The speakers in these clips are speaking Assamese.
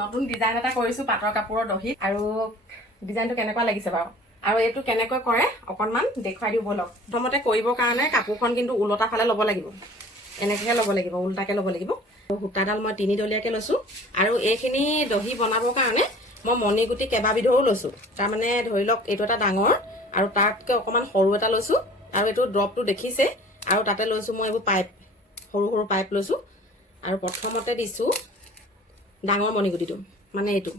নতুন ডিজাইন এটা কৰিছোঁ পাটৰ কাপোৰৰ দহিত আৰু ডিজাইনটো কেনেকুৱা লাগিছে বাৰু আৰু এইটো কেনেকৈ কৰে অকণমান দেখুৱাই দিওঁ বলক। প্ৰথমতে কৰিবৰ কাৰণে কাপোৰখন কিন্তু ওলটা ফালে ল'ব লাগিব, এনেকৈহে ল'ব লাগিব, উল্টাকৈ ল'ব লাগিব। সূতাডাল মই 3 ডলীয়াকৈ লৈছোঁ আৰু এইখিনি দহি বনাবৰ কাৰণে মই মণিগুটি কেইবাবিধৰো লৈছোঁ। তাৰমানে ধৰি লওক এইটো এটা ডাঙৰ আৰু তাতকৈ অকণমান সৰু এটা লৈছোঁ আৰু এইটো ড্ৰপটো দেখিছে আৰু তাতে লৈছোঁ মই এইবোৰ পাইপ, সৰু সৰু পাইপ লৈছোঁ আৰু প্ৰথমতে দিছোঁ ডাঙৰ মণিগুটিটো, মানে এইটো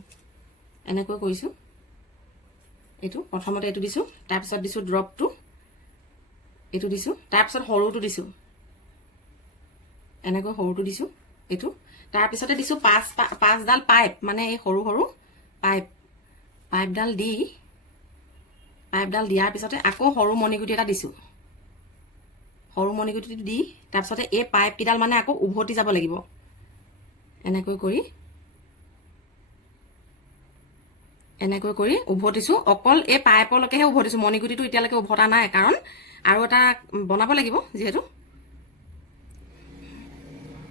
এনেকৈ কৰিছোঁ। এইটো প্ৰথমতে এইটো দিছোঁ, তাৰপিছত দিছোঁ ড্ৰপটো, এইটো দিছোঁ, তাৰপিছত সৰুটো দিছোঁ, এনেকৈ সৰুটো দিছোঁ এইটো, তাৰপিছতে দিছোঁ পাঁচডাল পাইপ, মানে এই সৰু সৰু পাইপডাল দিয়াৰ পিছতে আকৌ সৰু মণিগুটি এটা দিছোঁ। সৰু মণিগুটিটো দি তাৰপিছতে এই পাইপকেইডাল মানে আকৌ উভতি যাব লাগিব, এনেকৈ কৰি উভতিছোঁ। অকল এই পাইপলৈকেহে উভতিছোঁ, মণিগুটিটো এতিয়ালৈকে উভতা নাই, কাৰণ আৰু এটা বনাব লাগিব যিহেতু।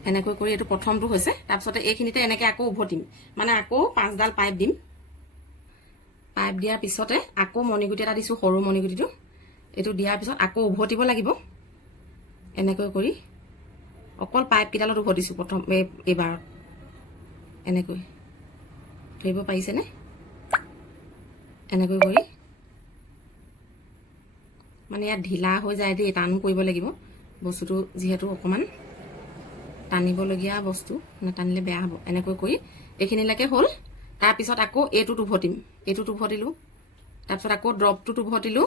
এনেকৈ কৰি এইটো প্ৰথমটো হৈছে, তাৰপিছতে এইখিনিতে এনেকৈ আকৌ উভতিম, মানে আকৌ 5ডাল পাইপ দিম। পাইপ দিয়াৰ পিছতে আকৌ মণিগুটি এটা দিছোঁ, সৰু মণিগুটিটো, এইটো দিয়াৰ পিছত আকৌ উভতিব লাগিব। এনেকৈ কৰি অকল পাইপকেইডালত উভতিছোঁ প্ৰথম এইবাৰত। এনেকৈ ধৰিব পাৰিছেনে? এনেকৈ কৰি মানে ইয়াত ঢিলা হৈ যায় দেই, টানো কৰিব লাগিব বস্তুটো, যিহেতু অকণমান টানিবলগীয়া বস্তু, নাটানিলে বেয়া হ'ব। এনেকৈ কৰি এইখিনিলৈকে হ'ল, তাৰপিছত আকৌ এইটোত উভতিম, এইটোত উভতিলোঁ, তাৰপিছত আকৌ ড্ৰপটোত উভতিলোঁ,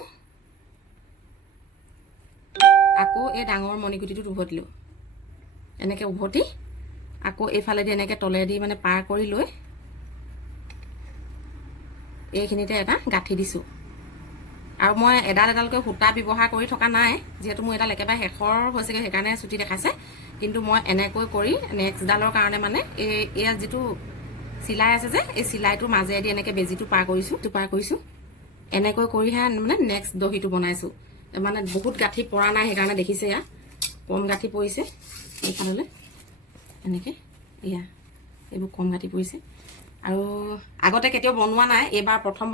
আকৌ এই ডাঙৰ মণিগুটিটোত উভতিলোঁ। এনেকৈ উভতি আকৌ এইফালেদি এনেকৈ তলেদি মানে পাৰ কৰি লৈ এইখিনিতে এটা গাঁঠি দিছোঁ। আৰু মই এডাল এডালকৈ সূতা ব্যৱহাৰ কৰি থকা নাই, যিহেতু মোৰ এডাল একেবাৰে শেষৰ হৈছেগৈ, সেইকাৰণে চুটি দেখাইছে। কিন্তু মই এনেকৈ কৰি নেক্সটডালৰ কাৰণে মানে ইয়াত যিটো চিলাই আছে যে, এই চিলাইটোৰ মাজেদি এনেকৈ বেজিটো পাৰ কৰিছোঁ। এনেকৈ কৰিহে মানে নেক্সট দহিটো বনাইছোঁ। মানে বহুত গাঁঠি পৰা নাই, সেইকাৰণে দেখিছে ইয়াত কম গাঁঠি পৰিছে। এইফাললৈ এনেকৈ এইবোৰ কম গাঁঠি পৰিছে আৰু আগতে কেতিয়াও বনোৱা নাই, এইবাৰ প্ৰথম